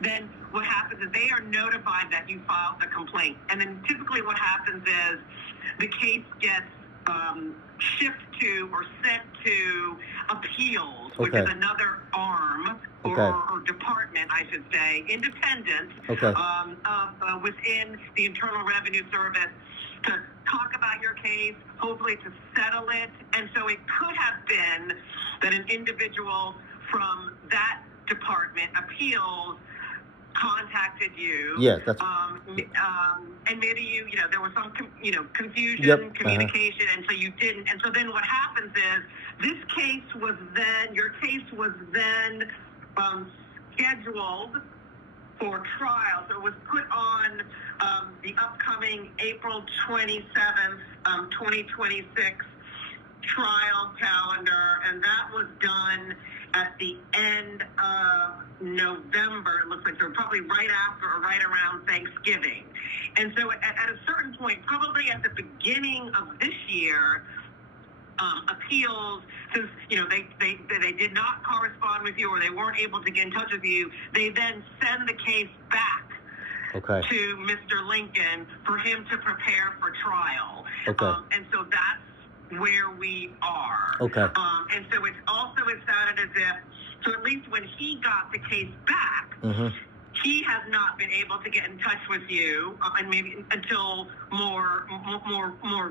then what happens is they are notified that you filed the complaint. And then typically what happens is the case gets shipped to or sent to appeals, which is another arm or department, I should say, independent of within the Internal Revenue Service to talk about your case, hopefully to settle it. And so it could have been that an individual from that department, appeals, contacted you. Yes, that's. And maybe there was some confusion, communication, and so you didn't. And so then what happens is your case was then scheduled for trial. So it was put on the upcoming April 27th, 2026 trial calendar, and that was done at the end of November. It looks like so probably right after or right around Thanksgiving. And so at a certain point, probably at the beginning of this year, appeals, since they did not correspond with you or they weren't able to get in touch with you, they then send the case back to Mr. Lincoln for him to prepare for trial. And so that's where we are. And so it sounded as if, so at least when he got the case back, he has not been able to get in touch with you, and maybe until more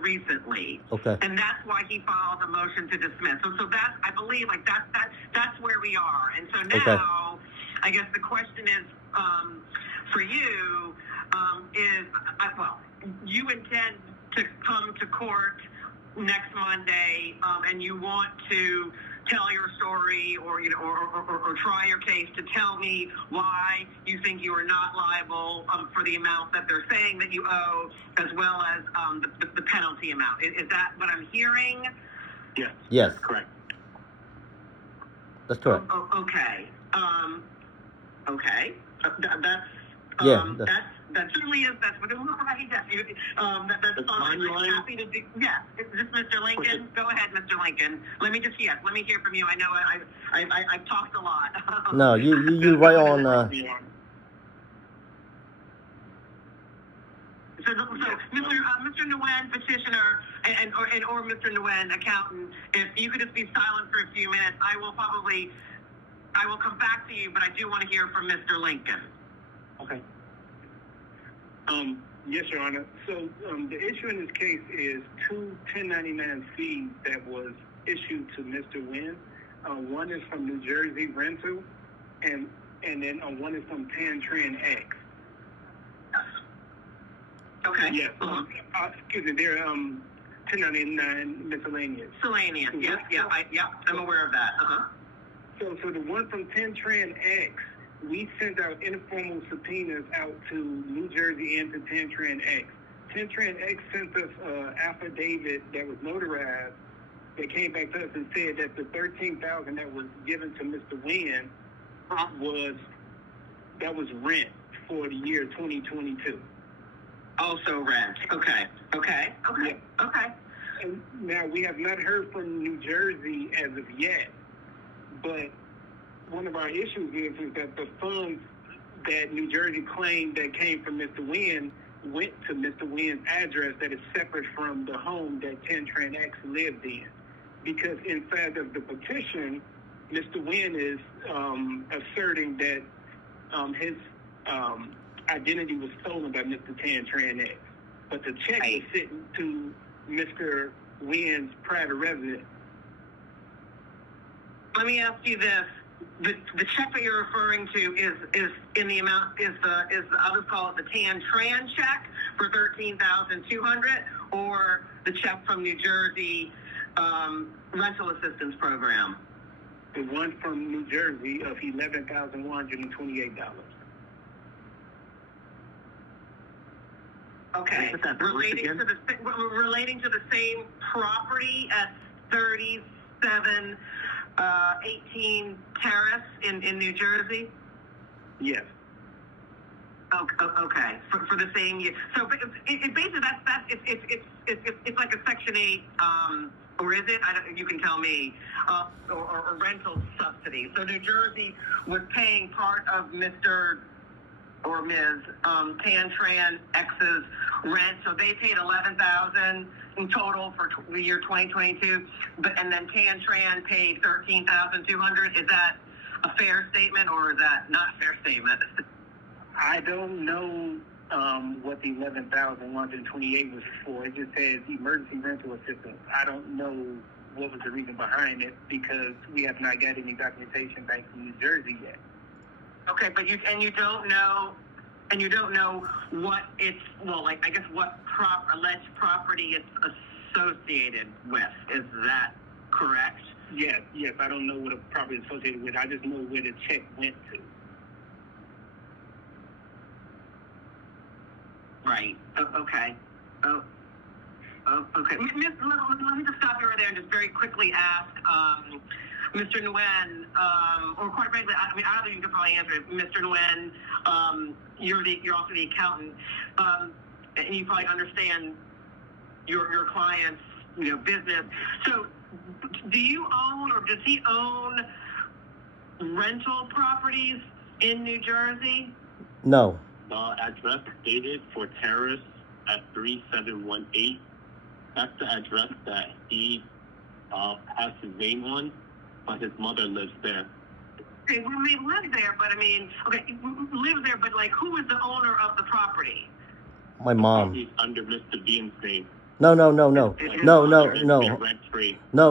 recently. And that's why he filed a motion to dismiss. So that's, I believe, like that's where we are. And so now, I guess the question is for you you intend to come to court next Monday, and you want to tell your story or try your case to tell me why you think you are not liable for the amount that they're saying that you owe, as well as the penalty amount. Is that what I'm hearing? Yes. That's correct. That's correct. Okay. That certainly is. That's what it looks like. That's fine. I'm happy to do. Yeah. Is this Mr. Lincoln? Go ahead, Mr. Lincoln. Let me hear from you. I know I've talked a lot. No, you right on. So Mr. Nguyen, petitioner, or Mr. Nguyen, accountant, if you could just be silent for a few minutes, I will come back to you, but I do want to hear from Mr. Lincoln. Okay. Yes, Your Honor. So the issue in this case is two 1099-Cs that was issued to Mr. Nguyen. One is from New Jersey Rental, and then one is from Tan Tran X. Okay. Yes. Excuse me. They're 1099 miscellaneous. Miscellaneous. Yeah. I'm aware of that. So the one from Tan Tran X, we sent out informal subpoenas out to New Jersey and to Tan Tran X. Tan Tran X sent us an affidavit that was notarized that came back to us and said that the $13,000 that was given to Mr. Nguyen was rent for the year 2022. Also rent. Okay. Yeah. Okay. And now we have not heard from New Jersey as of yet, but one of our issues is that the funds that New Jersey claimed that came from Mr. Nguyen went to Mr. Nguyen's address that is separate from the home that Tan Tran X lived in. Because inside of the petition, Mr. Nguyen is asserting that his identity was stolen by Mr. Tan Tran X. But the check was sitting to Mr. Nguyen's private residence. Let me ask you this. The check that you're referring to is in the amount, I'll just call it the Tan Tran check for $13,200, or the check from New Jersey Rental Assistance Program? The one from New Jersey of $11,128. Okay. Relating to the same property at 3718 Terrace in New Jersey? Yes. Okay. For the same year. So it basically it's like a Section 8, or is it? You can tell me. Or rental subsidy. So New Jersey was paying part of Mr. or Ms. Tan Tran X's rent. So they paid $11,000 in total for the year 2022, and then Tan Tran paid $13,200. Is that a fair statement, or is that not a fair statement? I don't know what the 11,128 was for. It just says emergency rental assistance. I don't know what was the reason behind it because we have not got any documentation back from New Jersey yet. Okay, but you don't know what it's, well, like, I guess what alleged property it's associated with. Is that correct? Yes, I don't know what a property is associated with. I just know where the check went to. Right. Okay. Okay. Let me just stop you right there and just very quickly ask Mr. Nguyen, or quite frankly, I mean, either you could probably answer it. Mr. Nguyen, you're also the accountant, and you probably understand your client's business. So, do you own, or does he own rental properties in New Jersey? No. The address stated for Terrace at 3718. That's the address that he has his name on, but his mother lives there. Okay, well, they live there, but I mean, live there, but like, who is the owner of the property? My mom. He's under Mr. Bean's name. No. Rent-free. No.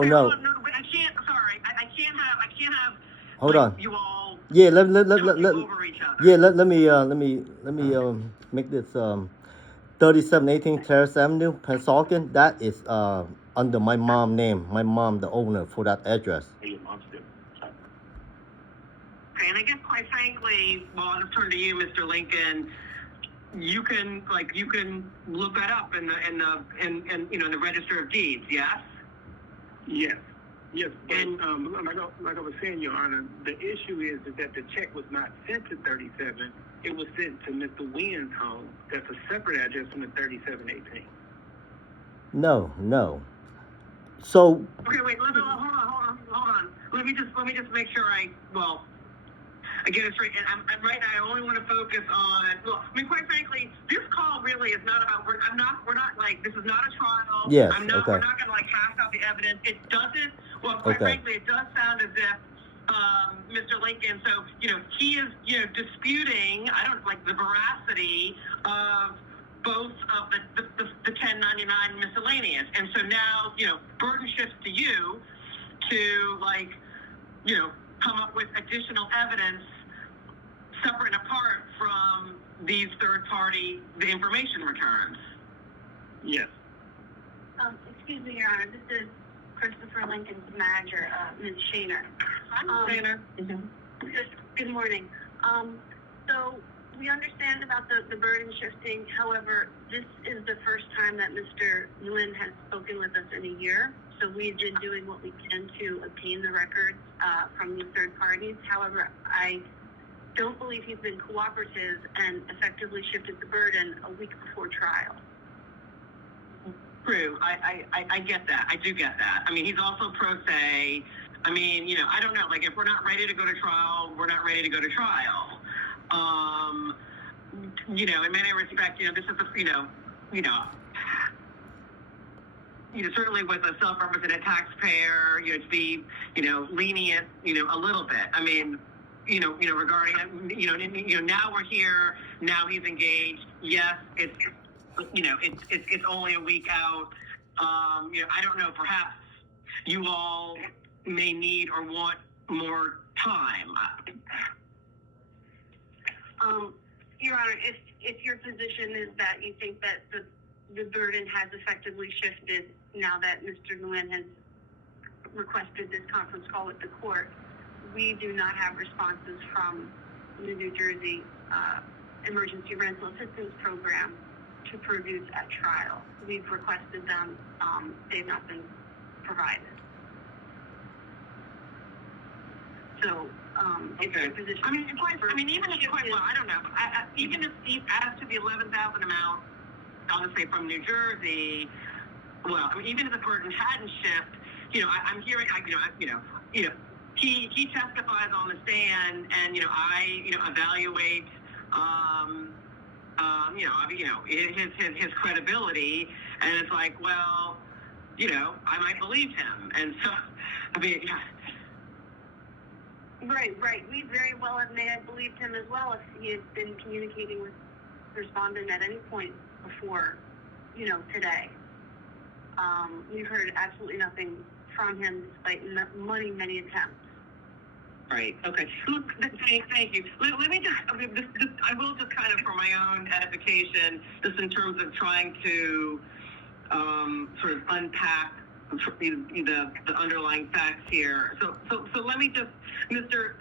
No, I can't. Sorry, I can't have. Hold like, on. You all. Yeah, talking over each other. yeah, let me make this 3718 Terrace Avenue, Pennsauken. That is under my mom's name. My mom, the owner for that address. Hey, your mom's there. Okay, and I guess quite frankly, well, I'll just turn to you, Mr. Lincoln. You can look that up in the Register of Deeds. Yes. Yes, but like I was saying, Your Honor, the issue is that the check was not sent to 37. It was sent to Mr. Nguyen's home. That's a separate address from the 3718. No. So Okay, wait. Hold on. Let me just make sure I get it straight. And right now, I only want to focus on. Well, I mean, quite frankly, this call really is not about. We're not like, this is not a trial. Yes. We're Okay. not going to like hash out the evidence. It doesn't. Well, quite frankly, it does sound as if Mr. Lincoln. So he is disputing. I don't like the veracity of both of the 1099 miscellaneous, and so now burden shifts to you to come up with additional evidence separate and apart from these the information returns. Yes. Excuse me, Your Honor. This is Christopher Lincoln's manager, Ms. Shaner. Shaner. Good morning. So we understand about the burden shifting. However, this is the first time that Mr. Nguyen has spoken with us in a year. So we've been doing what we can to obtain the records from these third parties. However, I don't believe he's been cooperative and effectively shifted the burden a week before trial. True. I get that. I do get that. I mean, he's also pro se. I mean, I don't know. Like, if we're not ready to go to trial, we're not ready to go to trial. In many respects, this is certainly with a self-represented taxpayer, to be, lenient, a little bit. I mean, regarding, now we're here, now he's engaged. Yes, it's only a week out. I don't know, perhaps you all may need or want more time. Your Honor, if your position is that you think that the burden has effectively shifted now that Mr. Nguyen has requested this conference call with the court, we do not have responses from the New Jersey Emergency Rental Assistance Program to produce at trial. We've requested them. They've not been provided. So, if your position... even if I don't know. Even if as to the 11,000 amount, I'll just say from New Jersey, even if the burden hadn't shifted, I'm hearing, he testifies on the stand, and I evaluate his credibility, and it's like, well, I might believe him, and so, I mean, Right. We very well may have believed him as well if he had been communicating with the respondent at any point before, today. We've heard absolutely nothing from him despite many attempts. right, okay. Look, thank you. Let me just, I will just kind of for my own edification, just in terms of trying to sort of unpack the underlying facts here. So let me just, Mr.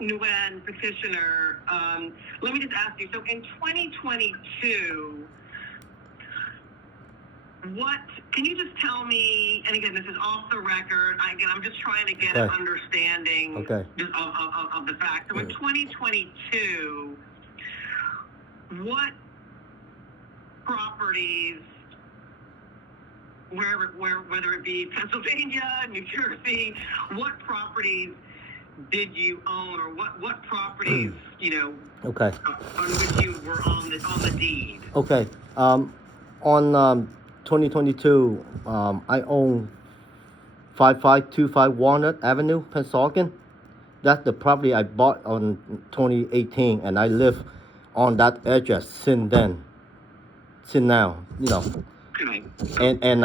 Nguyen, petitioner, let me just ask you. So in 2022, can you just tell me? And again, this is off the record. I'm just trying to get an understanding of the facts. So in 2022, what properties, whether it be Pennsylvania, New Jersey, what properties did you own, or what properties, on which you were on the deed? Okay. On 2022, I own 5525 Walnut Avenue, Pennsauken. That's the property I bought on 2018, and I live on that address since now. Okay. And and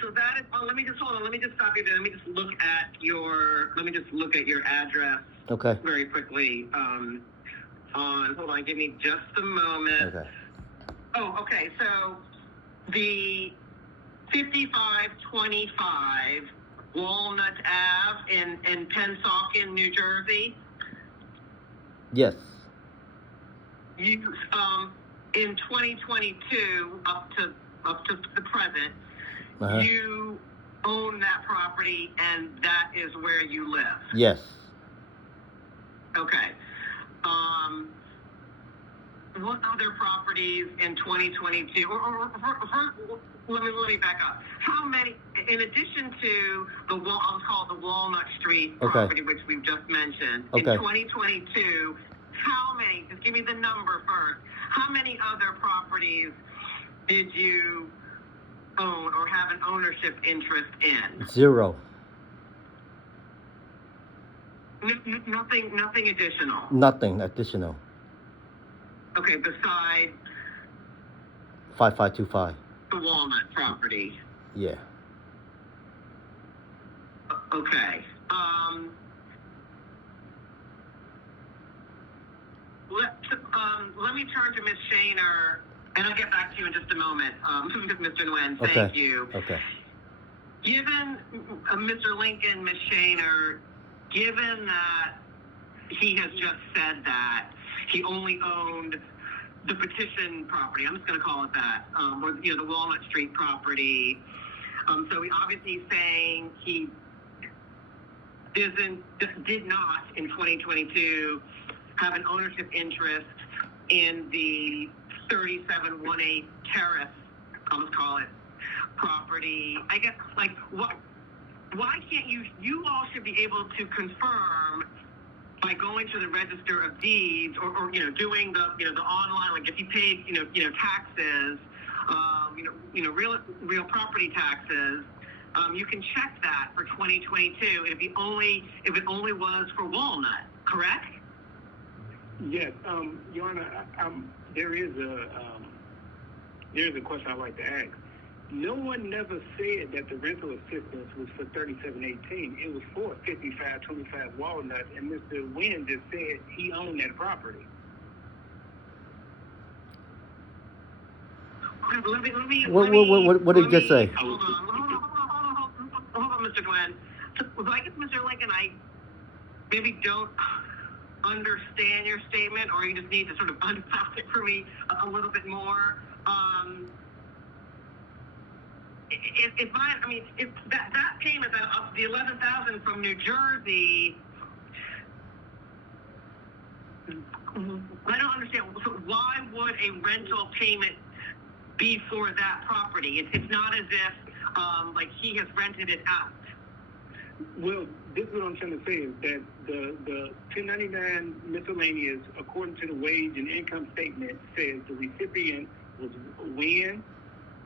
so that is. Let me just hold on. Let me just stop you there. Let me just look at your address. Okay. Very quickly. Hold on. Give me just a moment. Okay. Oh, okay. So the 5525 Walnut Ave in Pennsauken, New Jersey. Yes. You in 2022 up to the present, you own that property, and that is where you live. Yes. Okay. What other properties in 2022? Let me back up. How many, in addition to I'll call it the Walnut Street property, which we've just mentioned, in 2022, how many? Just give me the number first. How many other properties did you own or have an ownership interest in? 0. Nothing additional. Nothing additional. Okay, besides 5525. the Walnut property. Yeah. Okay. Let me turn to Ms. Shaner, and I'll get back to you in just a moment. Mr. Nguyen, thank you. Okay. Given Mr. Lincoln, Ms. Shaner, given that he has just said that he only owned the petition property, I'm just going to call it that, or the Walnut Street property. So he obviously is saying he did not in 2022 have an ownership interest in the 3718 Terrace, I'll just call it, property. I guess, why can't you all should be able to confirm by going to the Register of Deeds or doing the online, like if you paid taxes, real property taxes, you can check that for 2022 if it only was for Walnut, correct? Yes, Your Honor, there is a question I'd like to ask. No one never said that the rental assistance was for 3718. It was for 5525 Walnut, and Mr. Nguyen just said he owned that property. What did you just say? Hold on, Mr. Glenn. So I guess, Mr. Lincoln, I maybe don't understand your statement, or you just need to sort of unpack it for me a little bit more. If that payment, the $11,000 from New Jersey, I don't understand. So why would a rental payment be for that property? It's not as if like he has rented it out. Well, this is what I'm trying to say is that the 1099 miscellaneous, according to the wage and income statement, says the recipient was Wynn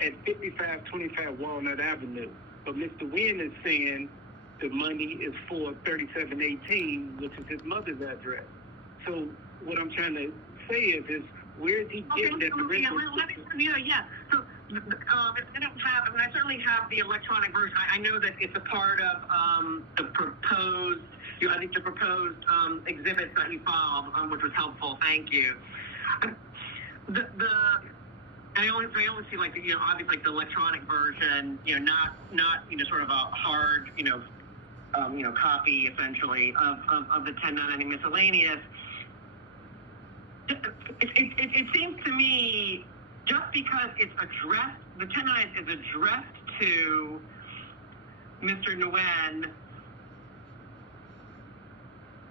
at 5525 Walnut Avenue. But Mr. Wynn is saying the money is for 3718, which is his mother's address. So what I'm trying to say is where is he getting that the Yeah, so if I don't have, I mean, I certainly have the electronic version. I know that it's a part of the proposed, I think the proposed exhibits that you filed, which was helpful. Thank you. I only see like the, obviously like the electronic version, not sort of a hard, copy essentially of the 1099 miscellaneous. It seems to me, just because it's addressed, the 1099 is addressed to Mr. Nguyen,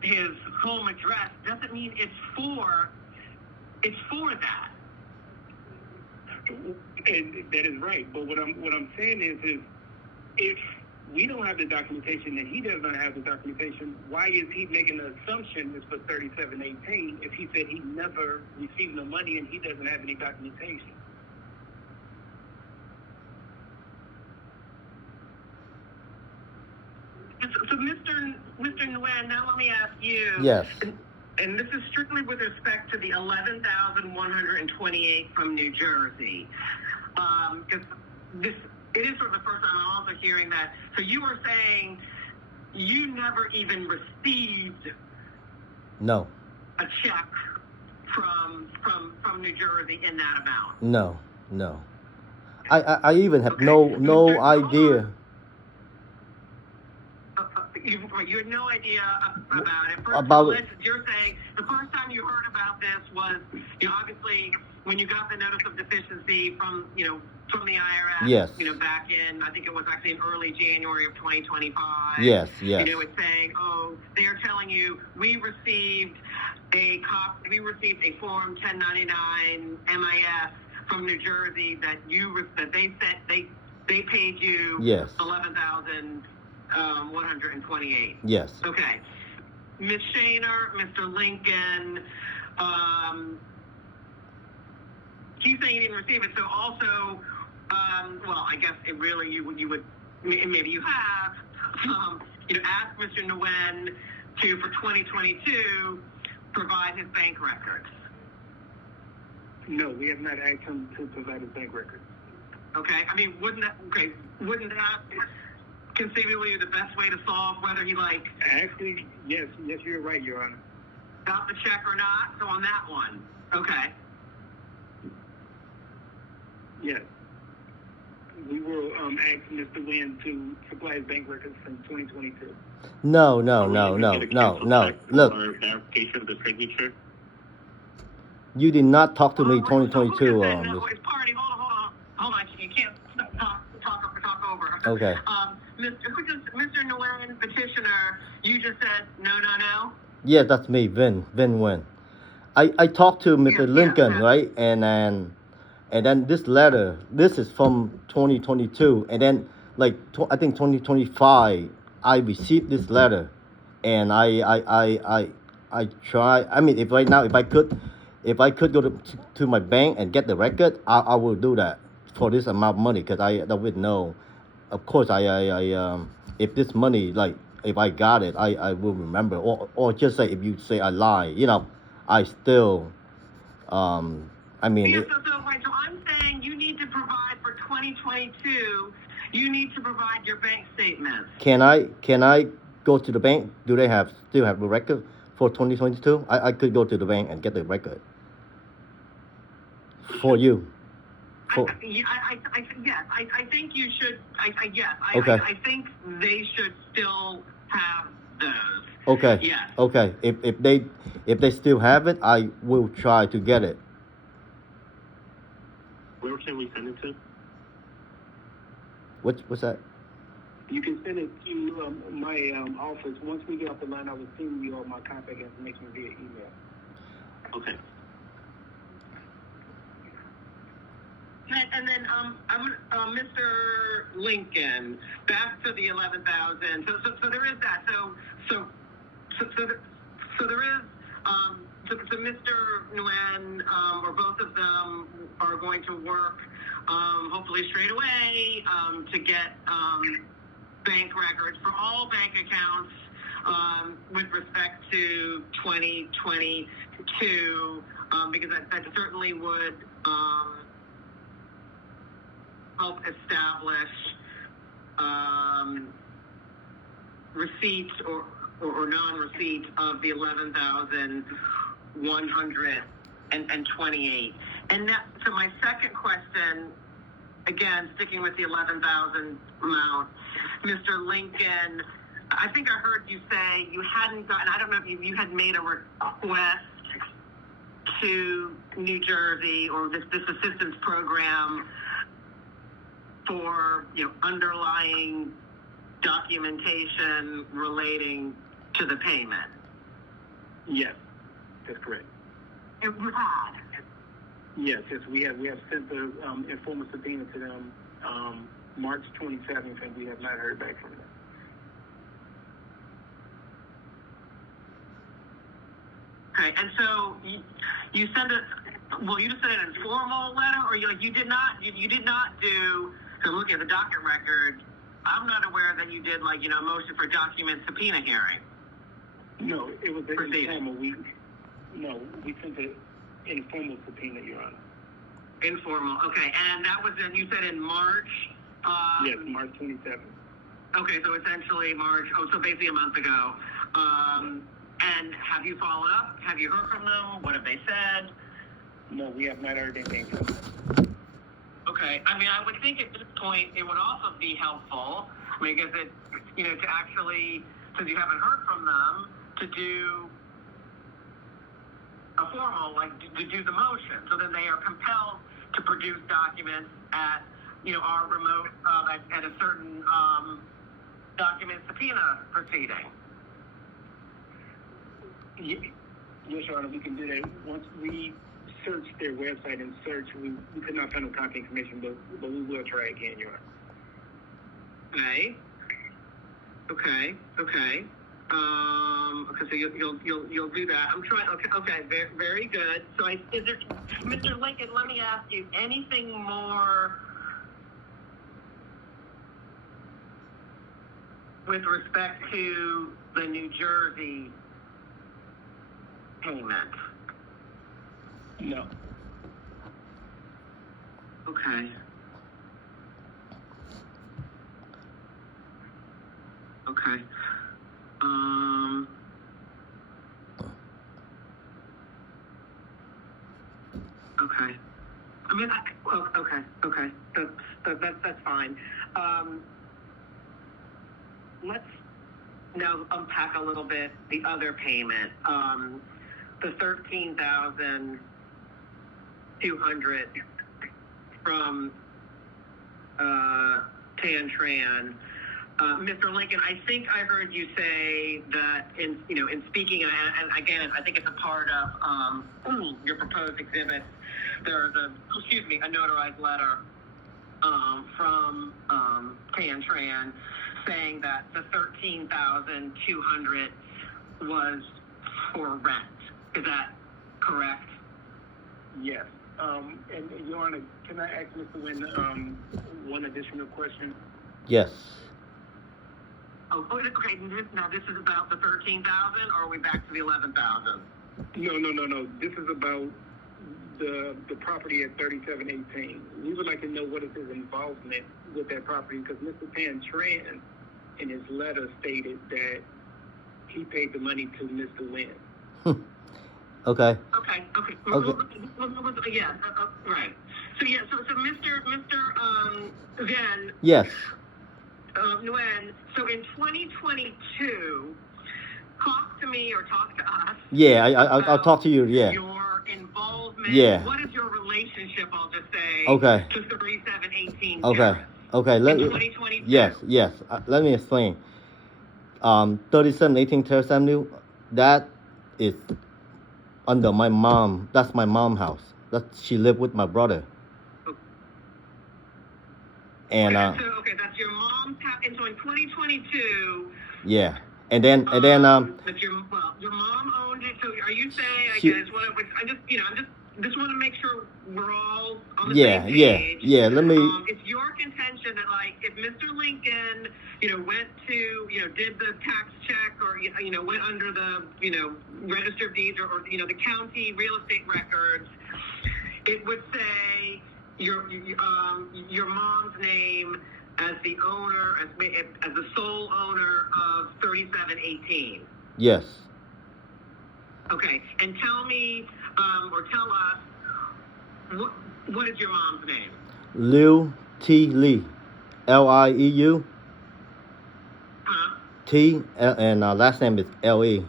his home address, doesn't mean it's for that. And that is right. But what I'm saying is if we don't have the documentation and he does not have the documentation, why is he making the assumption it's for 3718 if he said he never received no money and he doesn't have any documentation? So Mr. Nguyen, now let me ask you. Yes. And this is strictly with respect to the 11,128 from New Jersey. Because it is sort of the first time I'm also hearing that. So you were saying you never even received No. a check from New Jersey in that amount. No. I even have no idea. You had no idea about it. You're saying the first time you heard about this was, obviously when you got the notice of deficiency from the IRS. Yes. Back in, I think it was actually in early January of 2025. Yes. It's saying, they are telling you we received a form 1099 MIS from New Jersey that they sent. They paid you. Yes. 11,128. Yes. Okay. Ms. Shaner, Mr. Lincoln, he's saying he didn't receive it. So also, well, I guess it really you would maybe you have ask Mr. Nguyen to for 2022 provide his bank records. No, we have not asked him to provide his bank records. Okay. I mean, wouldn't that conceivably the best way to solve whether he Actually, yes, you're right, Your Honor. Got the check or not? So on that one, okay. Yes. We will ask Mr. Wynn to supply his bank records from 2022. No. Look, Or verification of the signature. you did not talk to me 2022. No, it's party. Hold on. You can't talk over. Okay. Mr. Nguyen, petitioner, you just said no. Yeah, that's me, Vin Nguyen. I talked to Mr. Lincoln, right? And then this letter, this is from 2022, and then I think 2025, I received this letter, and I try. I mean, if I could go to my bank and get the record, I will do that for this amount of money, because I would know. Of course, if this money, if I got it, I will remember, or just say, if you say I lie, I still, I mean. Yeah, so I'm saying you need to provide for 2022. You need to provide your bank statements. Can I go to the bank? Do they still have the record for 2022? I could go to the bank and get the record for you. Yes, I think you should. Okay. I think they should still have those. Okay. Yes. Okay. If they still have it, I will try to get it. Where can we send it to? What's that? You can send it to my office. Once we get off the line, I will send you all my contact information via email. Okay. And then, Mr. Lincoln, back to the 11,000. So there is that. So there is, so Mr. Nguyen, or both of them are going to work, hopefully straight away, to get, bank records for all bank accounts, with respect to 2022, because that certainly would, help establish receipt or non-receipt of the 11,128. And that, so my second question, again, sticking with the 11,000 amount, Mr. Lincoln, I think I heard you say you hadn't gotten, I don't know if you had made a request to New Jersey or this assistance program for, underlying documentation relating to the payment. Yes, that's correct. You had. Yes, we have sent the informal subpoena to them March 27th, and we have not heard back from them. Okay, and so you sent it. Well, you just sent an informal letter, or you did not do. So looking at the docket record, I'm not aware that you did a motion for document subpoena hearing. No, it was an Proceeding. informal. We sent an informal subpoena, Your Honor. Informal, okay, and that was you said in March. Yes, March 27th. Okay, so essentially March. So basically a month ago. And have you followed up? Have you heard from them? What have they said? No, we have not heard anything from them. Okay, I mean, I would think at this point it would also be helpful, because to actually, since you haven't heard from them, to do a formal, to do the motion, so then they are compelled to produce documents at, our remote, at a certain, document subpoena proceeding. Yes, Your Honor, we can do that. Once we search their website and we could not find no contact information, but we will try again, Your Honor. Okay. Okay, so you'll do that. I'm trying. Okay, very, very good. So is there, Mr. Lincoln? Let me ask you anything more with respect to the New Jersey payment? No. Okay. Okay. Okay. I mean, okay. That's fine. Let's now unpack a little bit the other payment. The 13,200 from Tan Tran. Mr. Lincoln, I think I heard you say that in speaking, and again, I think it's a part of your proposed exhibit. There's a notarized letter from Tan Tran saying that the 13,200 was for rent. Is that correct? Yes. And Your Honor, can I ask Mr. Nguyen one additional question? Yes. Oh, okay. Now this is about the 13,000, or are we back to the 11,000? No. This is about the property at 3718. We would like to know what is his involvement with that property, because Mr. Tan Tran in his letter stated that he paid the money to Mr. Nguyen. Okay. Okay. Yeah. Right. So Mr. Then. Yes. Nguyen. So in 2022, talk to me or talk to us. Yeah, I'll talk to you. Yeah. Your involvement. Yeah. What is your relationship? I'll just say. Okay. To 3718. Okay. Okay. In 2022. Yes. Let me explain. 3718 Terrace Avenue. That is under my mom. That's my mom's house. She lived with my brother. And okay, that's your mom's house. And so in 2022. yeah, and then But your mom owned it. So are you saying? I She- guess what I just want to make sure we're all on the yeah, same yeah, page. yeah. Let me. It's your contention that like if Mr. Lincoln, went to, did the tax check or went under the, register of deeds or the county real estate records, it would say your mom's name as the owner, as the sole owner of 3718. Yes, Okay, and tell me, or tell us, what is your mom's name? Liu T Lee, Lieu Huh? T, and last name is Le.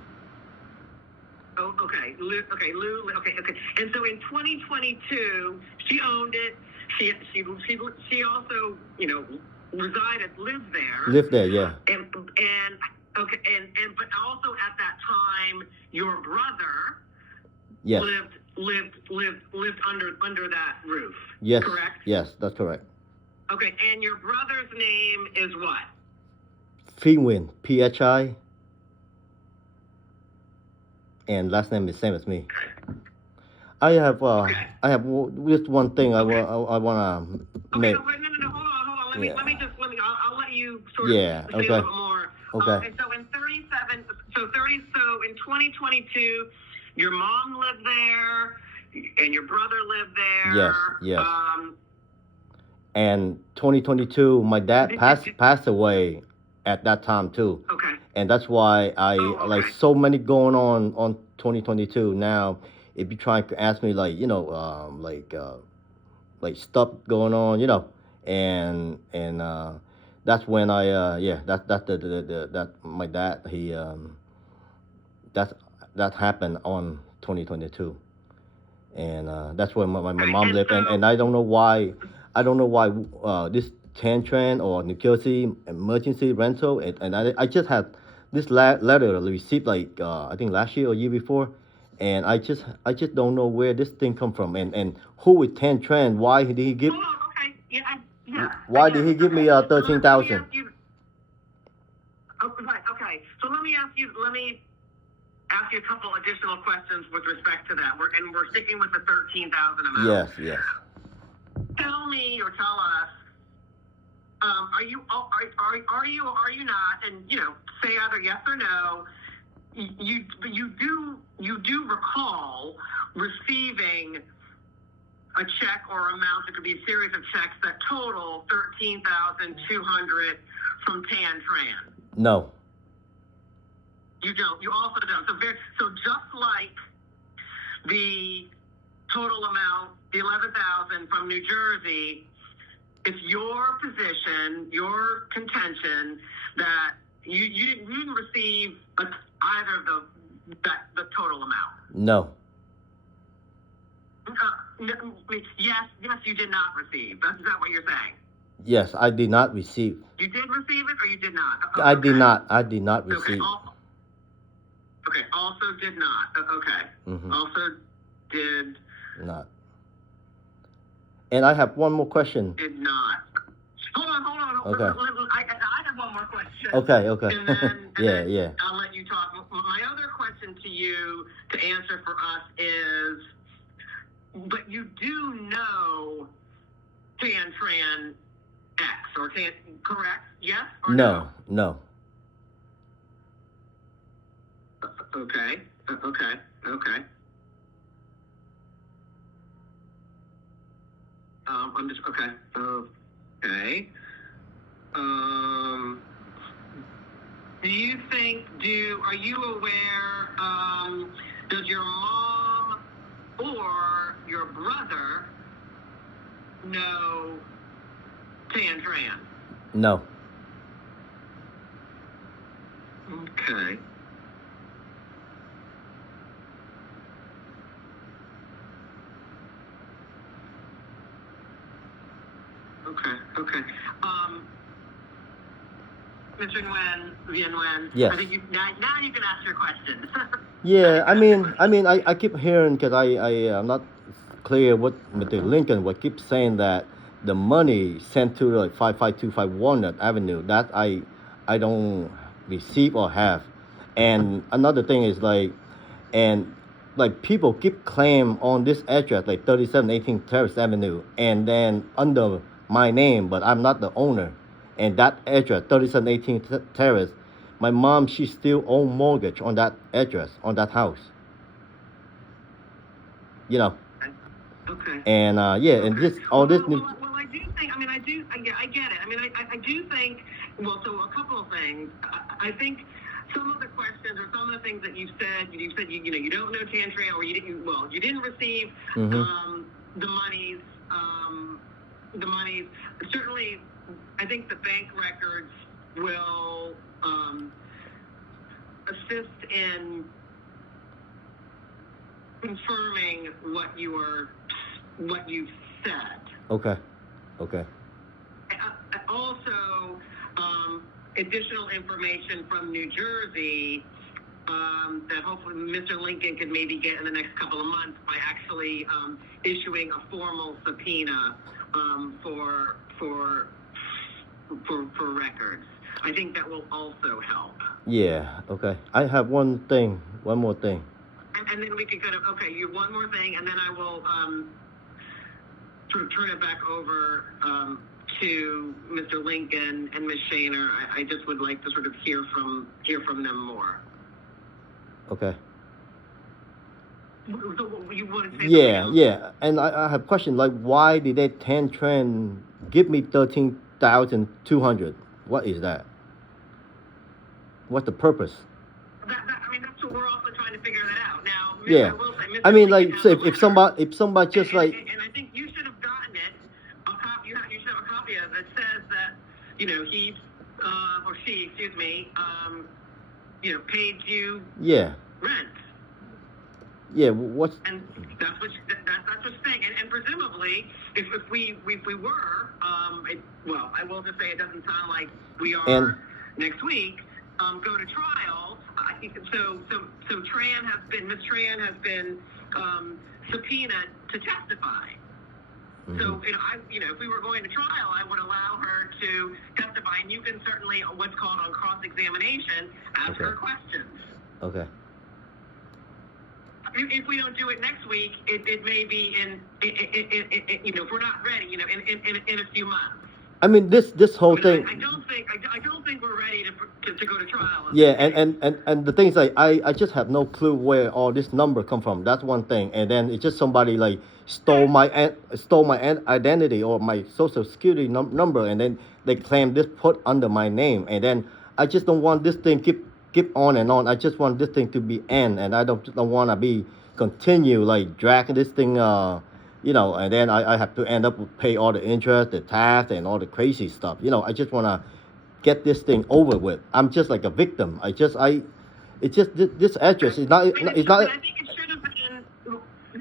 Oh, okay, Lou. Okay. And so in 2022, she owned it. She also, lived there. Live there, yeah. And okay, and but also at that time, your brother Yes, lived under that roof. yes, Correct. yes. That's correct. Okay, and your brother's name is what? Phi, Phi, and last name is same as me. I have just one thing I wanna Okay, make. no, hold on. Yeah. I'll let you sort Yeah, of say a okay. little bit more. Okay. And so in 2022, your mom lived there, and your brother lived there. Yes, yes. Um, And 2022, my dad passed away at that time too, okay. and that's why I Oh, okay. like so many going on 2022 now. If you trying to ask me like like stuff going on, and that's when that's that my dad that happened on 2022, and that's where my Right, mom and lived, and, so- and I don't know why this Tran or New Jersey emergency rental, and I just had this letter received like I think last year or year before, and I just don't know where this thing come from, and who is Tran? Why did he give? Hold on, okay. Yeah. Why did he give me Okay. 13,000? Let me ask you- Oh, right. Okay. So let me ask you a couple additional questions with respect to that. We're sticking with the 13,000 amount. Yes. Tell me or tell us. Are you or are you not? And say either yes or no. You do recall receiving a check or amount. It could be a series of checks that total 13,200 from Tan Tran. No. You don't. You also don't. So just like the total amount, the 11,000 from New Jersey, it's your position, your contention that you didn't receive either of the total amount. No. Yes, you did not receive. Is that what you're saying? Yes, I did not receive. You did receive it, or you did not? I did Okay. not. I did not Okay. receive. Also did not. Okay. Mhm. Also did Not. And I have one more question. not. Hold on. Okay. I have one more question. Okay. And then, Yeah. I'll let you talk. My other question to you to answer for us is, but you do know Tan Tran X or Tan, correct? Yes or No. Okay. I'm just okay. Okay. Are you aware? Does your mom or your brother know Tan Tran? No. Okay. Okay. Mr. Nguyen, Yes. I think now you can ask your question. Yeah. I keep hearing because I'm not clear what Mr. Lincoln would keep saying that the money sent to like 55251 Walnut Avenue that I don't receive or have. And another thing is like, and like people keep claim on this address like 3718 Terrace Avenue and then under my name, but I'm not the owner. And that address 3718 Terrace, my mom, she still own mortgage on that address, on that house. You know, Okay. and yeah, and this all this Well, I do think. I mean, I get it. I mean, I do think. Well, so a couple of things. I think some of the questions or some of the things that you've said. You know you don't know Tantria or you didn't. Well, you didn't receive the monies. The monies. Certainly, I think the bank records will assist in confirming what you've said. Okay. Also, additional information from New Jersey that hopefully Mr. Lincoln can maybe get in the next couple of months by actually issuing a formal subpoena for records. I think that will also help. Yeah. Okay. I have one more thing. And then we could kind of, okay, you have one more thing, and then I will sort of turn it back over to Mr. Lincoln and Ms. Shaner. I just would like to sort of hear from them more. Okay. So you want to say Yeah. And I have a question, like why did they Tran give me 13,200? What is that? What's the purpose? I mean, that's what we're also trying to figure that out. Now, Yeah. I will say, Mr. I mean, Lincoln like, has say a if somebody just like, and I think you should have gotten it. A copy. You should have a copy of it that says that he or she, excuse me, paid you yeah, rent. what's And that's what's saying. And presumably, if we were, well, I will just say it doesn't sound like we are And- next week. Go to trial. So Miss Tran has been subpoenaed to testify. So if we were going to trial, I would allow her to testify, and you can certainly what's called on cross-examination ask her questions. Okay. If we don't do it next week, it may be in if we're not ready, in a few months. I mean, this whole But thing. I don't think we're ready to go to trial. Yeah, and the thing is like I just have no clue where all this number come from. That's one thing, and then it's just somebody like stole my identity or my social security number, and then they claim this put under my name, and then I just don't want this thing keep on and on. I just want this thing to be end, and I don't want to be continue like dragging this thing and then I have to end up pay all the interest, the tax, and all the crazy stuff. I just want to get this thing over with. I'm just like a victim. It's just this address is not. It's not. I think it should have been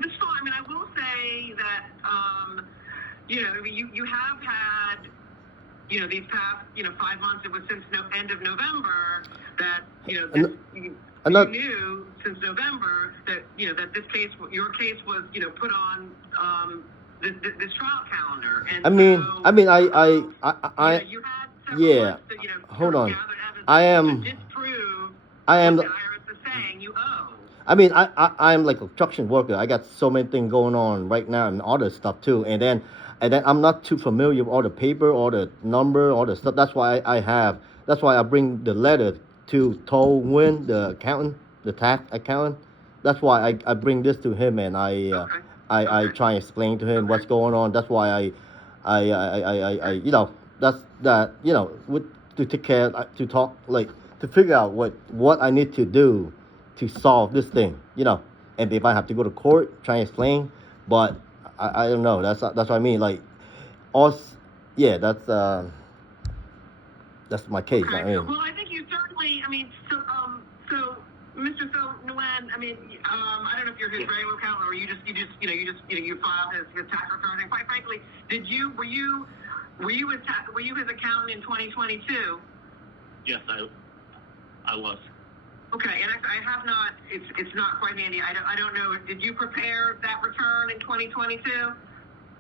this fall. I mean, I will say that you have had these past 5 months. It was since end of November that you knew since November that that your case was put on this trial calendar. And you had yeah. months to, Hold on. gather evidence I am. to disprove I am. what the IRS is saying you owe. I mean, I'm like a construction worker. I got so many things going on right now and other stuff too. And then I'm not too familiar with all the paper, all the number, all the stuff. That's why I bring the letter to To Nguyen, the accountant, the tax accountant. That's why I bring this to him, and I try and explain to him what's going on. That's why to take care, to talk, like to figure out what I need to do to solve this thing, and if I have to go to court, try and explain, but I don't know. That's what I mean. Like, us, yeah, that's my case. Okay. I mean, Well, I think you certainly. I mean, so Mr. Nguyen. I mean, I don't know if you're his regular accountant or you file his tax return. And quite frankly, were you his accountant in 2022? Yes, I was. Okay, and I have not. It's not quite handy. I don't know. Did you prepare that return in 2022?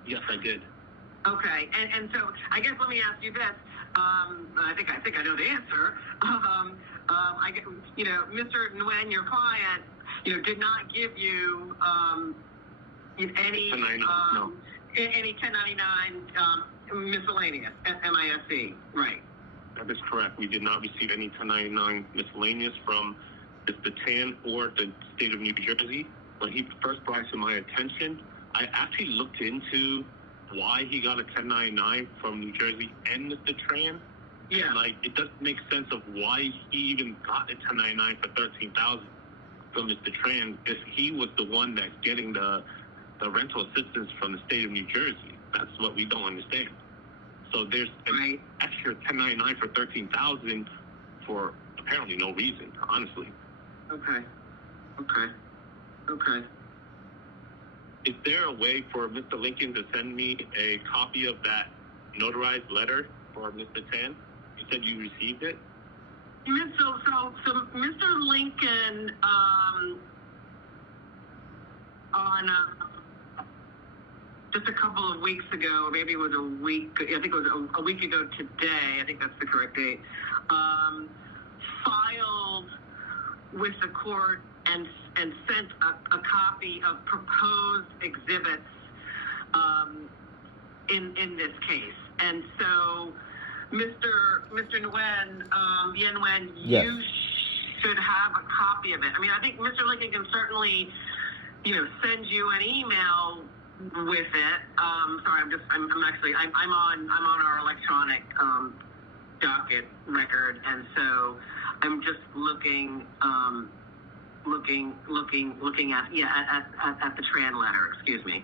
Yes, I did. Okay, and so I guess let me ask you this. I think I know the answer. I get, Mr. Nguyen, your client, did not give you any 1099, no. any 1099 miscellaneous MISC, right? That is correct. We did not receive any 1099 miscellaneous from Mr. Tan or the state of New Jersey. When he first brought it to my attention, I actually looked into why he got a 1099 from New Jersey and Mr. Tran. Yeah. Like, it doesn't make sense of why he even got a 1099 for $13,000 from Mr. Tran if he was the one that's getting the rental assistance from the state of New Jersey. That's what we don't understand. So there's an Right. extra 1099 for $13,000 for apparently no reason, honestly. Okay. Is there a way for Mr. Lincoln to send me a copy of that notarized letter for Mr. Tan? You said you received it? So Mr. Lincoln, on just a couple of weeks ago, maybe it was a week, I think it was a week ago today, I think that's the correct date, filed with the court and sent a copy of proposed exhibits in this case. And so, Mr. Nguyen, Yen Nguyen, Yes. you should have a copy of it. I mean, I think Mr. Lincoln can certainly, send you an email with it. Sorry, I'm on our electronic docket record, and so I'm just looking at the Tran letter. Excuse me.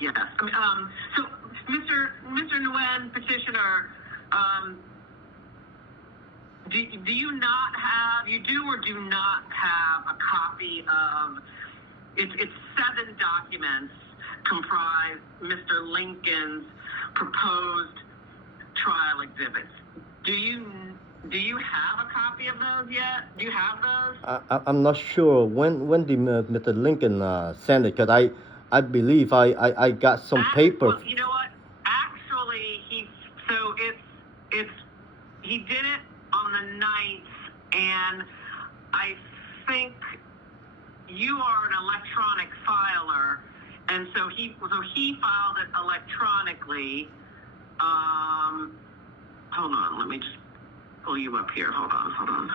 Yes. So, Mr. Nguyen, petitioner, do you not have? You do or do not have a copy of? It's 7 documents comprise Mr. Lincoln's proposed trial exhibits. Do you have a copy of those yet? Do you have those? I'm not sure when did Mr. Lincoln send it, because I believe I got some paper. Well, you know what? Actually, he did it on the 9th, and I think you are an electronic filer, and so he filed it electronically. Hold on, let me just pull you up here. Hold on.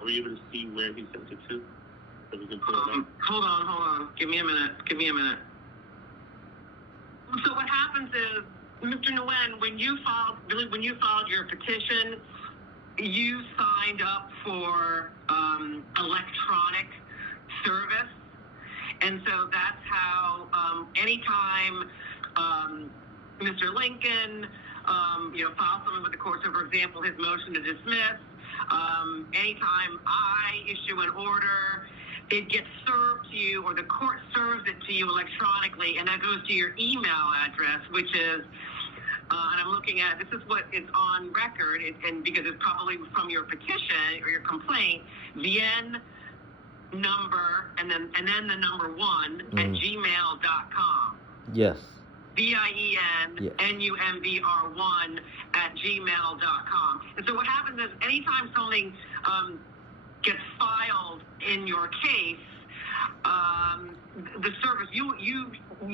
Are we able to see where he sent it to? So we can put it up? Hold on. Give me a minute. So what happens is, Mr. Nguyen, when you filed your petition, you signed up for electronic service, and so that's how anytime Mr. Lincoln files something with the court. So, for example, his motion to dismiss. Anytime I issue an order, it gets served to you, or the court serves it to you electronically, and that goes to your email address, which is, and I'm looking at, this is what is on record, and because it's probably from your petition or your complaint, VN number, and then the number 1 at gmail.com. Yes. VIENNUMBR1 at gmail.com. And so what happens is, anytime something gets filed in your case, the service, you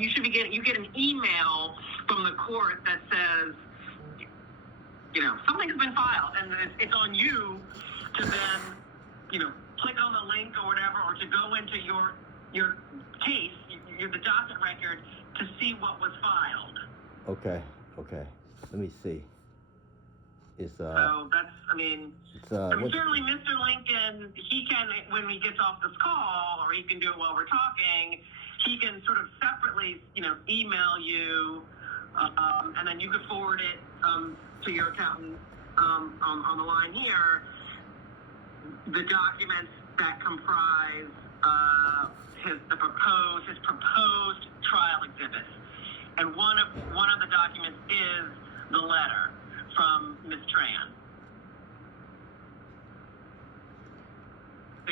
should be getting, you get an email from the court that says, something has been filed, and it's on you to then, click on the link or whatever, or to go into your case, the docket record, to see what was filed. Okay. Let me see. It's So that's, certainly Mr. Lincoln, he can, when he gets off this call, or he can do it while we're talking, he can sort of separately, email you, and then you can forward it to your accountant on the line here, the documents that comprise his proposed trial exhibits. And one of the documents is the letter from Ms. Tran.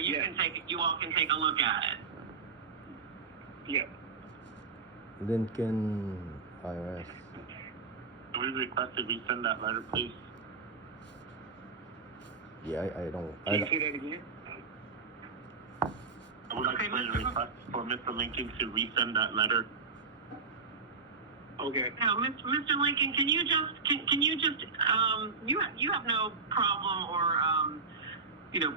so you all can take a look at it. Yeah. Lincoln IRS. Can we request to resend that letter, please? Yeah, I don't. Can you say that again? I would like to put in a request for Mr. Lincoln to resend that letter. Okay. Now, Mr. Lincoln, can you just you have no problem or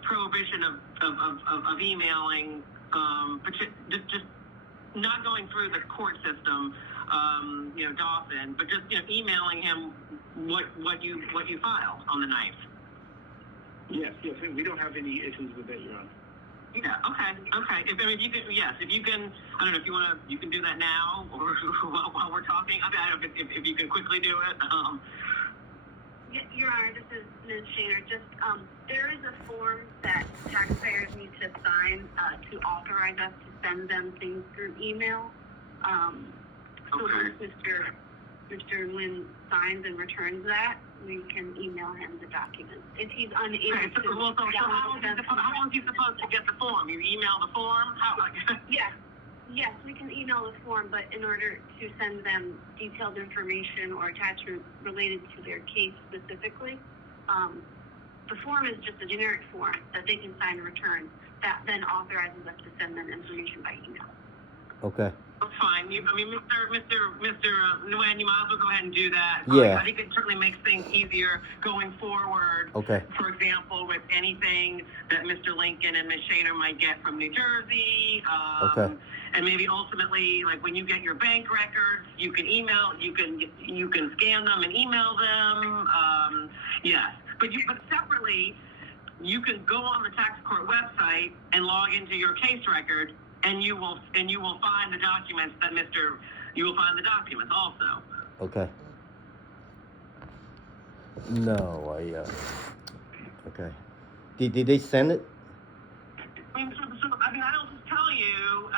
prohibition of emailing, just not going through the court system, Dawson, but just emailing him what you filed on the 9th. Yes, we don't have any issues with that, Your Honor. Yeah. Okay. If you can, I don't know if you can do that now or while we're talking. I don't know if you can quickly do it. Your Honor, this is Ms. Shaner. Just there is a form that taxpayers need to sign to authorize us to send them things through email. So once Mr. Nguyen signs and returns that, we can email him the documents. If he's unable to, how long is he supposed to get the form? You email the form? Yes, we can email the form, but in order to send them detailed information or attachments related to their case specifically, the form is just a generic form that they can sign and return. That then authorizes us to send them information by email. Okay. That's fine. Mr. Nguyen, you might as well go ahead and do that. Yeah. I think it certainly makes things easier going forward. Okay. For example, with anything that Mr. Lincoln and Ms. Shaner might get from New Jersey. Okay. And maybe ultimately, like when you get your bank records, you can scan them and email them. Yes. But separately, you can go on the tax court website and log into your case record. And you will find the documents you will find the documents also. Okay. No, okay. Did they send it? I'll just tell you,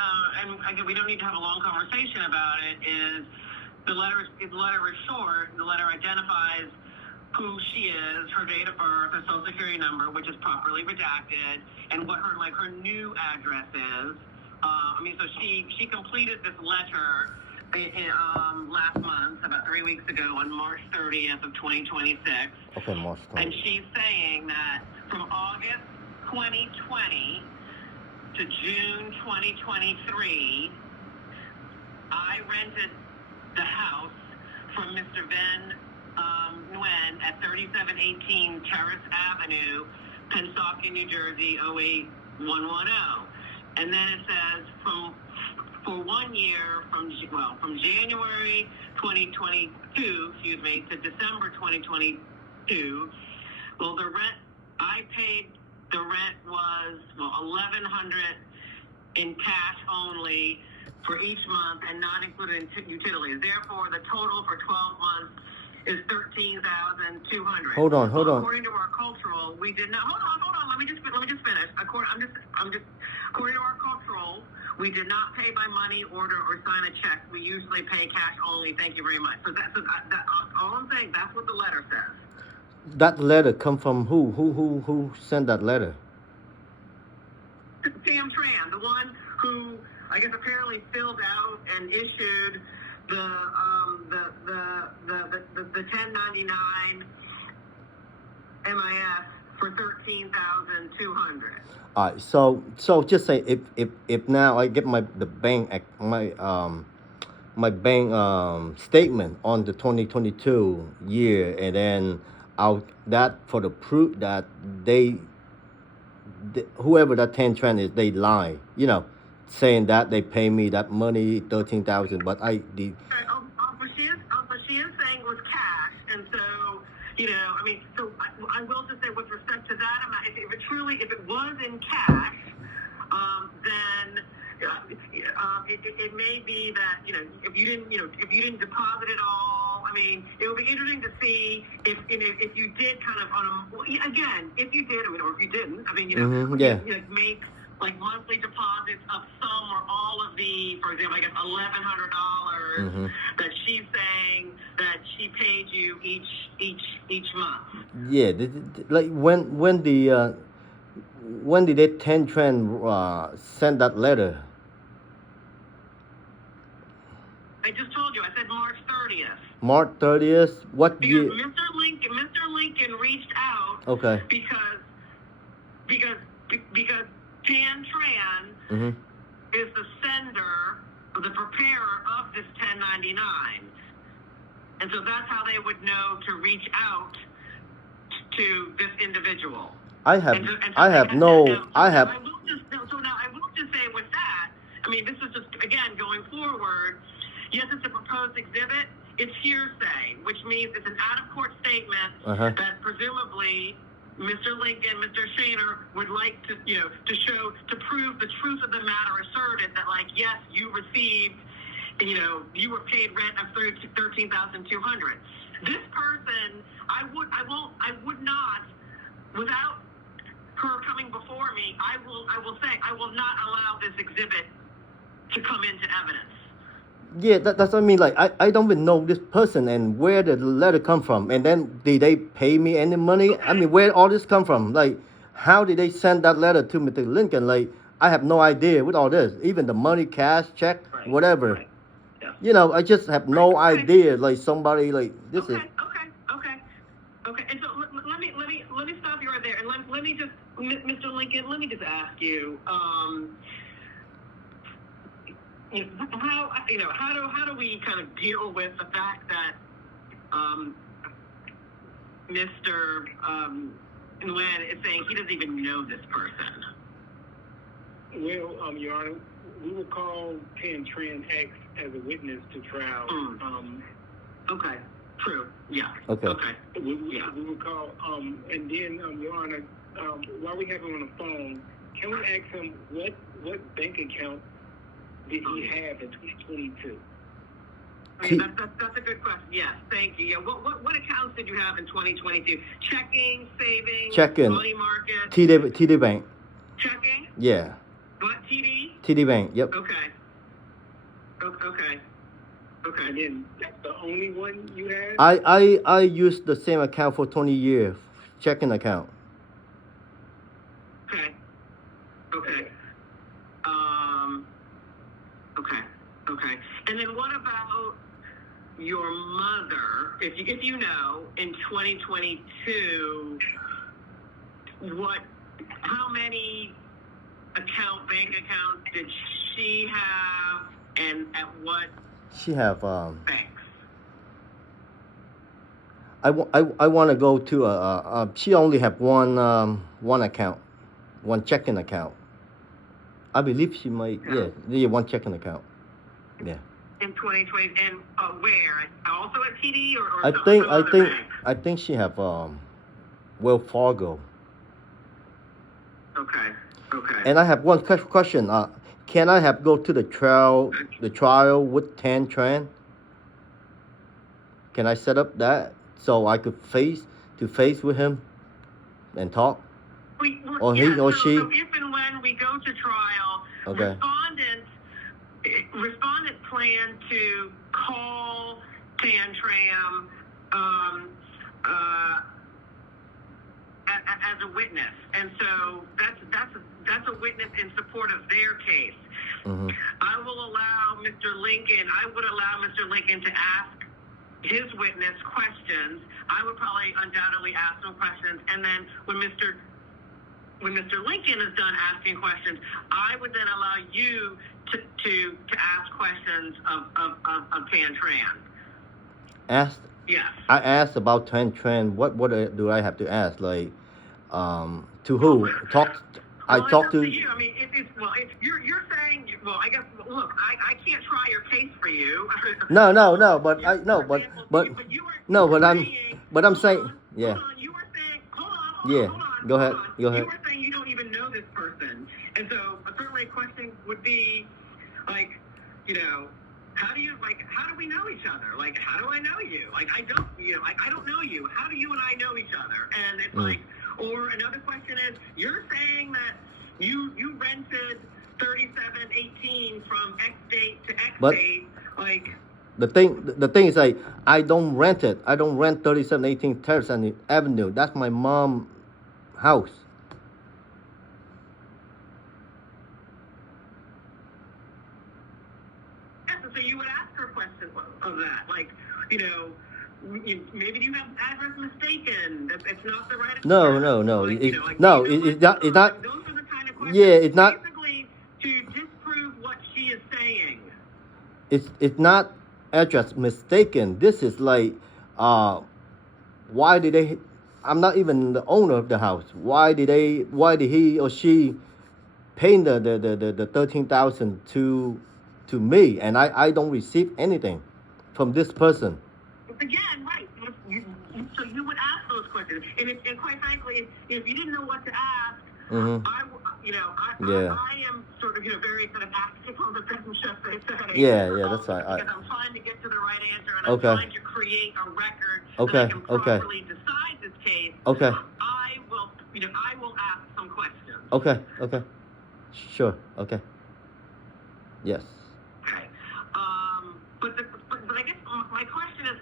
and again, we don't need to have a long conversation about it, is the letter is short. The letter identifies who she is, her date of birth, her social security number, which is properly redacted, and what her new address is. So she completed this letter last month, about 3 weeks ago, on March 30th of 2026. Okay, March 30th. And she's saying that from August 2020 to June 2023, I rented the house from Mr. Ven Nguyen at 3718 Terrace Avenue, Pennsauken, New Jersey, 08110. And then it says for 1 year from January 2022, to December 2022. Well, I paid the rent was $1,100 in cash only for each month and not included in utilities. Therefore, the total for 12 months is $13,200. Hold on. According to our cultural, we did not. Hold on. Let me just finish. According to our cultural, we did not pay by money order or sign a check. We usually pay cash only. Thank you very much. So that's all I'm saying. That's what the letter says. That letter come from who? Who sent that letter? Sam Tran, the one who I guess apparently filled out and issued the 1099 MIS for $13,200. All right, so just say if now I get my bank statement on the 2022 year, and then that for the proof that whoever that Tan Tran is, they lie, saying that they pay me that money, 13,000, but She is saying it was cash, and so so I will just say with respect to that amount, if it was in cash, then it may be that if you didn't deposit it all. It would be interesting to see if you did kind of if you did, or if you didn't, make like monthly deposits of some or all of the, for example, I guess $1,100 that she's saying that she paid you each month. Yeah, like when when did they 10 Tran send that letter? I just told you. I said March 30th. March 30th. What Because year? Mr. Lincoln reached out Okay. because Tan Tran Mm-hmm. is the sender, the preparer of this 1099, and so that's how they would know to reach out to this individual. I have And so I they have had- no now, I have I will just say with that, I mean, this is just again going forward. Yes, it's a proposed exhibit. It's hearsay, which means it's an out-of-court statement Uh-huh. that presumably Mr. Lincoln, Mr. Shaner would like to, to prove the truth of the matter asserted that, like, yes, you received, you were paid rent of $13,200. This person, I would not, without her coming before me, I will say I will not allow this exhibit to come into evidence. Yeah, that's what I mean. Like, I don't even know this person and where did the letter come from. And then, did they pay me any money? I mean, where all this come from? Like, how did they send that letter to Mr. Lincoln? Like, I have no idea with all this. Even the money, cash, check, Right, whatever. right. Yeah. You know, I just have no Right, okay. idea. Like, somebody, like, this is... Okay. And so let me stop you right there, and let me just, Mr. Lincoln, let me just ask you, how do we kind of deal with the fact that Mr. Nguyen is saying he doesn't even know this person? Well, Your Honor, we will call Tan Tran X as a witness to trial. Okay. True. Yeah. Okay. We will call, and then, Your Honor, while we have him on the phone, can we ask him what bank account did he have in 2022? Okay, that's a good question. Yes, thank you. Yeah, what accounts did you have in 2022? Checking, savings, Checking. money market, TD Bank. checking. Yeah. What, TD? TD Bank, yep. Okay. And then that's the only one you had? I used the same account for 20 years, checking account. Okay. Okay. And then what about your mother? If you know, in 2022, how many bank accounts did she have, and at what She have banks? I want to go to she only have one account, one checking account. I believe she might yeah, one checking account. Yeah. In 2020, and where? Also at TD or I some other bank? think she have Wells Fargo. Okay. And I have one question. Can I go to the trial with Tan Tran? Can I set up that so I could face with him and talk? Or he or she? So if and when we go to trial, Okay. respondent plan to call Tan Tran as a witness, and so that's a witness in support of their case. Mm-hmm. I would allow Mr. Lincoln to ask his witness questions. I would probably undoubtedly ask some questions, and then when Mr. Lincoln is done asking questions, I would then allow you to ask questions of Tan Tran. Yes. I asked about Tan Tran. What do I have to ask? Like, to who? I talked to. You. I mean, if you're saying, well, I guess, look, I can't try your case for you. No, but I'm saying, yeah. Hold on, you were saying, hold on. Go ahead. You were saying you don't even know this person, and so certainly a question would be, like, how do we know each other? Like, how do I know you? Like, I don't know you. How do you and I know each other? And it's like, or another question is, you're saying that you rented 3718 from X date to X date, like. The thing is, like, I don't rent it. I don't rent 3718 Terrace Avenue. That's my mom's house. of that? Like, you know, maybe you have address mistaken. That it's not the right. No, address. no, no. Like, It, you know, like, no, do you know it's not. It's not. those are the kind of questions. Yeah, it's not. Basically, to disprove what she is saying. It's not address mistaken. This is like, why did they? I'm not even the owner of the house. Why did he or she pay the 13,000 to me, and I don't receive anything from this person. Again, right. So you would ask those questions, and quite frankly, if you didn't know what to ask, Mm-hmm. I am sort of very kind of active on the bench, as they say. Yeah, that's right. Because I'm trying to get to the right answer, and Okay. I'm trying to create a record Okay, that I can okay. properly decide this case. Okay. I will ask some questions. Okay. Sure. Okay. Yes. Okay. But I guess my question is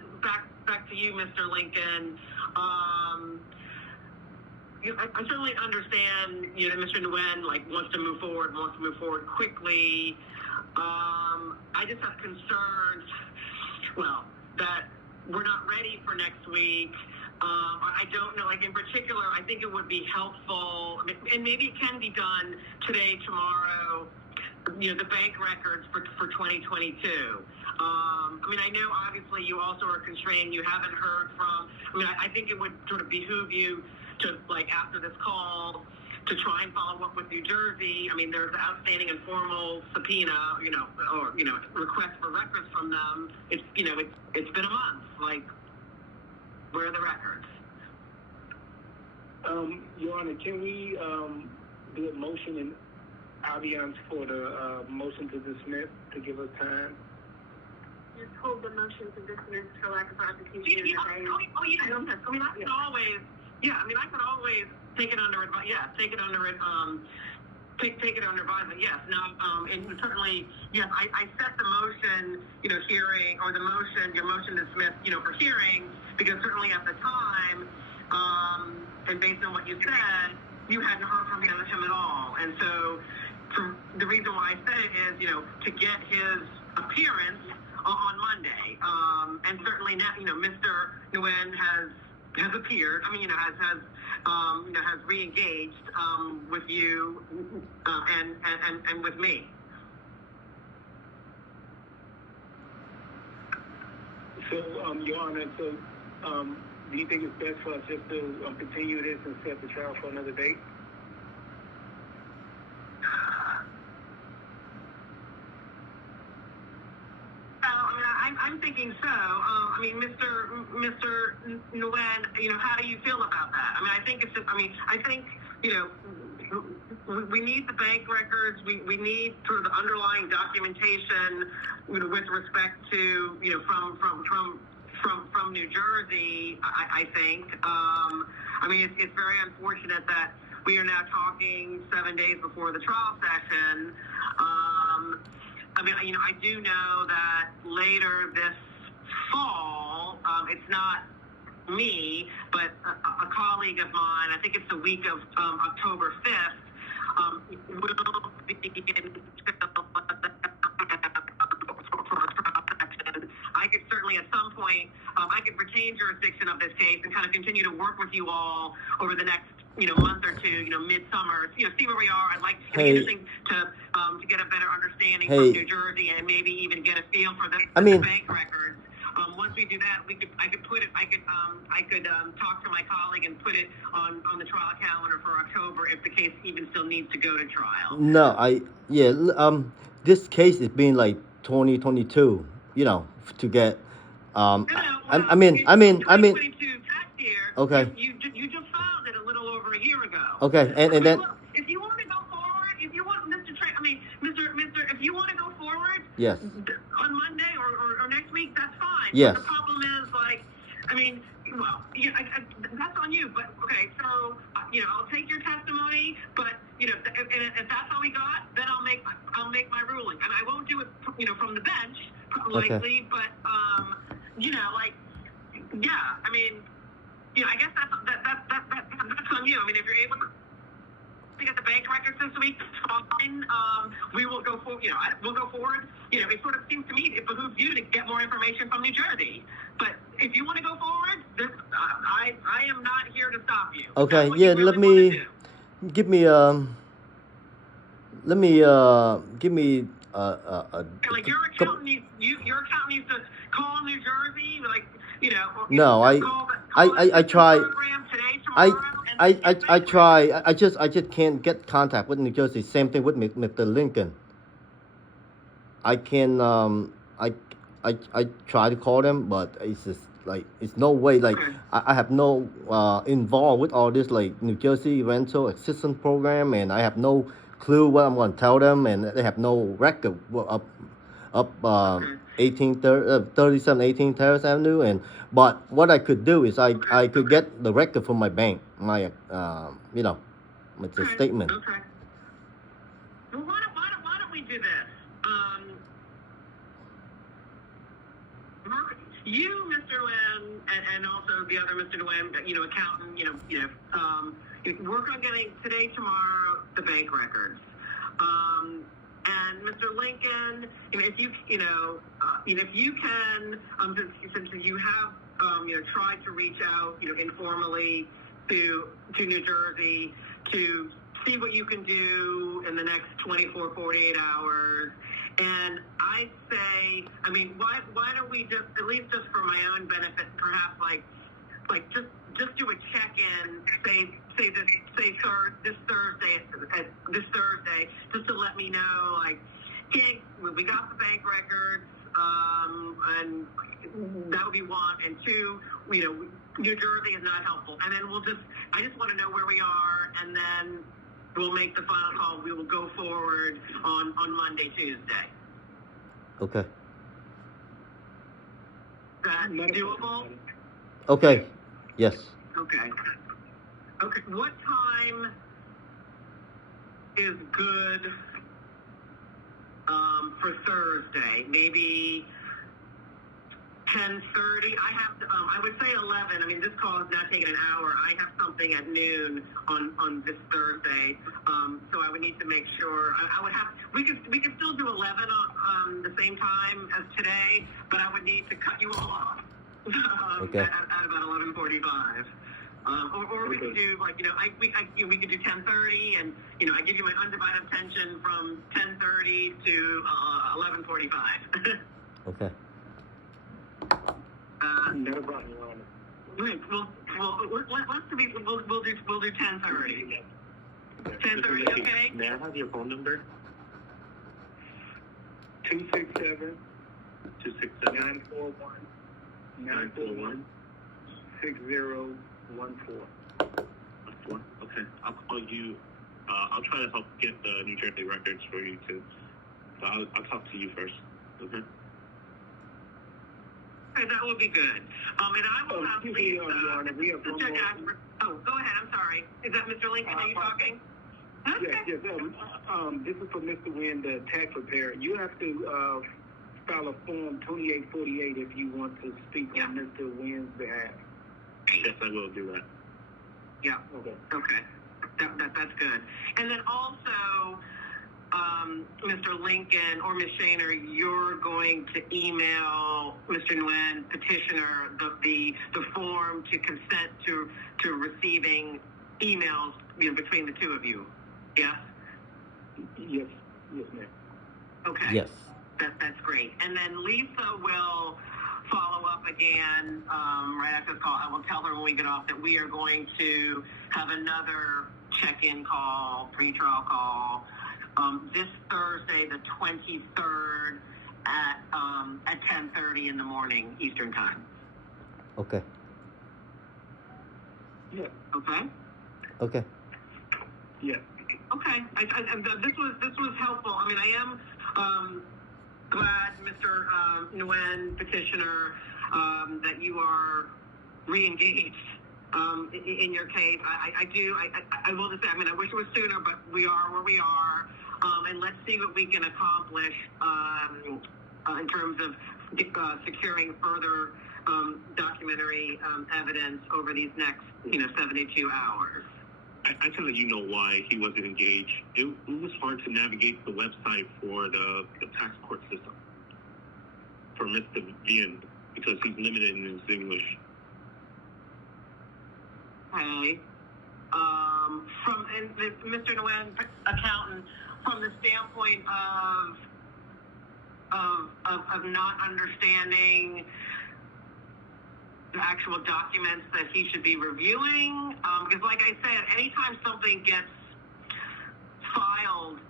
back to you, Mr. Lincoln. I certainly understand, that Mr. Nguyen wants to move forward quickly. I just have concerns, that we're not ready for next week. I don't know, in particular, I think it would be helpful, and maybe it can be done today, tomorrow, the bank records for 2022. I know obviously you also are constrained. You haven't heard from, I think it would sort of behoove you to, after this call, to try and follow up with New Jersey. There's an outstanding informal subpoena, or request for records from them. It's been a month. Where are the records? Your Honor, can we do a motion in audience for the motion to dismiss to give us time? Just hold the motion to dismiss for lack of prosecution. I could always. Yeah, I could always take it under advisement. Yeah, take it under advisement. Yes, no, and certainly, yes. I set the motion, hearing, or your motion to dismiss, for hearing, because certainly at the time, and based on what you said, you hadn't heard from him at all, and so the reason why I said it is, to get his appearance on Monday, and certainly now, Mr. Nguyen has appeared. Has re-engaged with you and with me. So, Your Honor, do you think it's best for us just to continue this and set the trial for another date? I'm thinking so. Mr. Nguyen, how do you feel about that? I think it's just, I think, we need the bank records. We need sort of the underlying documentation, with respect to, from New Jersey, I think. It's very unfortunate that we are now talking 7 days before the trial session. I do know that later this fall, it's not me, but a colleague of mine, I think it's the week of October 5th, will be in I could certainly at some point, I could retain jurisdiction of this case and kind of continue to work with you all over the next month or two, midsummer, see where we are. I'd like to be interesting to get a better understanding from New Jersey and maybe even get a feel for the bank records. Once we do that, I could talk to my colleague and put it on the trial calendar for October if the case even still needs to go to trial. No, this case is being 2022, to get, No, I mean, 2022 tax year. Okay. You just filed it a little over a year ago. Okay, and then. If you want to go forward, if you want Mr. if you want to go forward. Yes. On Monday or next week, that's fine. Yes. But the problem is, that's on you. But okay, so I'll take your testimony. But if that's all we got, then I'll make my ruling. I won't do it, from the bench, likely. Okay. But I guess that's on you. If you're able to get the bank records this week, fine. We will go forward. We'll go forward. It sort of seems to me it behooves you to get more information from New Jersey. But if you want to go forward, I am not here to stop you. Okay, That's what you yeah, really let wanna me do. give me give me Like your accountant needs to call New Jersey, No, I try. program today, I tomorrow, and I try. I just can't get contact with New Jersey. Same thing with Mr. Lincoln. I can I try to call them, but it's just like it's no way. Like Okay. I have no involved with all this like New Jersey rental assistance program, and I have no clue what I'm going to tell them, and they have no record up 37 18 Terrace Avenue, and but what I could do is I could get the record from my bank, my it's a Okay. statement. Okay. Well, why don't we do this? You, Mr. Nguyen, and also the other Mr. Nguyen, accountant, work on getting today, tomorrow, the bank records. And Mr. Lincoln, if you can, since you have, tried to reach out, informally to New Jersey to see what you can do in the next 24, 48 hours. And I say, why don't we just, at least just for my own benefit, perhaps just do a check-in, this Thursday, just to let me know, hey, we got the bank records, and that would be one, and two, New Jersey is not helpful, and then I just want to know where we are, and then we'll make the final call. We will go forward on Monday, Tuesday. Okay. Is that doable? Okay. Yes. Okay. Okay. What time is good for Thursday? Maybe 10:30. I would say 11. This call is now taking an hour. I have something at noon on this Thursday, so I would need to make sure. We could still do 11 on the same time as today, but I would need to cut you all off Okay. at about 11:45. Or we could do we could do 10:30, and I give you my undivided attention from 10:30 to 11:45. Okay. No problem, Your Honor. Right. We'll do 10:30. 10:30. Okay. May I have your phone number? 267 267 941 941 6014. Okay, I'll call you. I'll try to help get the New Jersey records for you too. So I'll talk to you first. Okay. Okay, that would be good. And I will have Excuse me, Your Honor, we have one Check more. Ashford. Oh, go ahead. I'm sorry. Is that Mr. Lincoln? Are you talking? Okay. Yes. This is for Mr. Nguyen, the tax preparer. You have to file a form 2848 if you want to speak on Mr. Nguyen's behalf. Yes, I will do that. Yeah. Okay. That's good. And then also, Mr. Lincoln or Ms. Shaner, you're going to email Mr. Nguyen, petitioner, the form to consent to receiving emails between the two of you. Yes? Yes, ma'am. Okay. Yes. That's great. And then Lisa will follow up again right after the call. I will tell her when we get off that we are going to have another check-in call, pre-trial call, this Thursday, the 23rd at 10:30 in the morning Eastern Time. Okay. Yeah. Okay. Okay. Yeah. Okay. This was helpful. I am glad, Mr. Nguyen, petitioner, that you are re-engaged in your case. I will just say, I wish it was sooner, but we are where we are, and let's see what we can accomplish in terms of securing further documentary evidence over these next 72 hours. I can let you know why he wasn't engaged. It was hard to navigate the website for the tax court system for Mr. Bien because he's limited in his English. Okay. And Mr. Nguyen, accountant, from the standpoint of not understanding the actual documents that he should be reviewing, because like I said, anytime something gets filed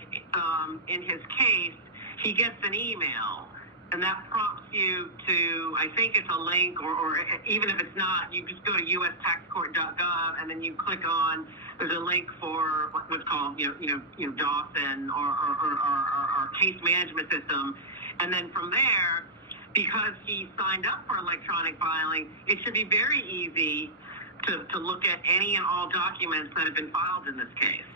in his case, he gets an email. And that prompts you to, I think it's a link, or even if it's not, you just go to ustaxcourt.gov and then you click on, there's a link for what's called, Dawson or case management system. And then from there, because he signed up for electronic filing, it should be very easy to look at any and all documents that have been filed in this case.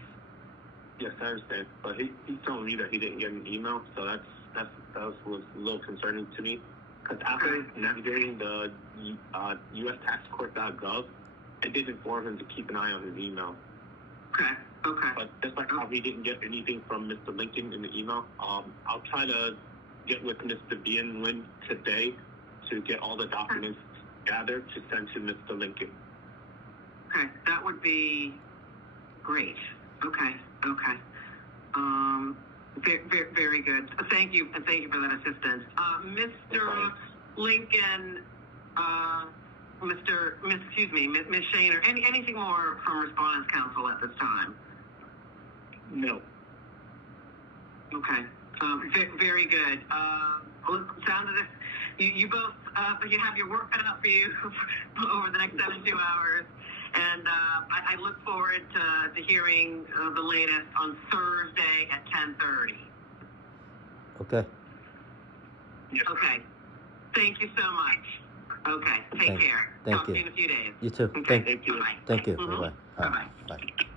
Yes, I understand. But he's telling me that he didn't get an email, so that was a little concerning to me. Because after navigating the ustaxcourt.gov, it did inform him to keep an eye on his email. Okay. But just like how he didn't get anything from Mr. Lincoln in the email, I'll try to get with Mr. Bien Nguyen today to get all the documents gathered to send to Mr. Lincoln. Okay, that would be great. Okay. Very good. Thank you for that assistance. Mr. Lincoln, Ms. Shaner, anything more from Respondents Council at this time? No. Okay. Very good. Sounds as if you both you have your work cut out for you over the next 72 hours. And I look forward to hearing the latest on Thursday at 10:30. Okay. Yes. Okay. Thank you so much. Okay. Take care. Thank Talk you. to you in a few days. You too. Okay. Thank Bye-bye. you. Mhm. Bye-bye. Bye-bye. Bye.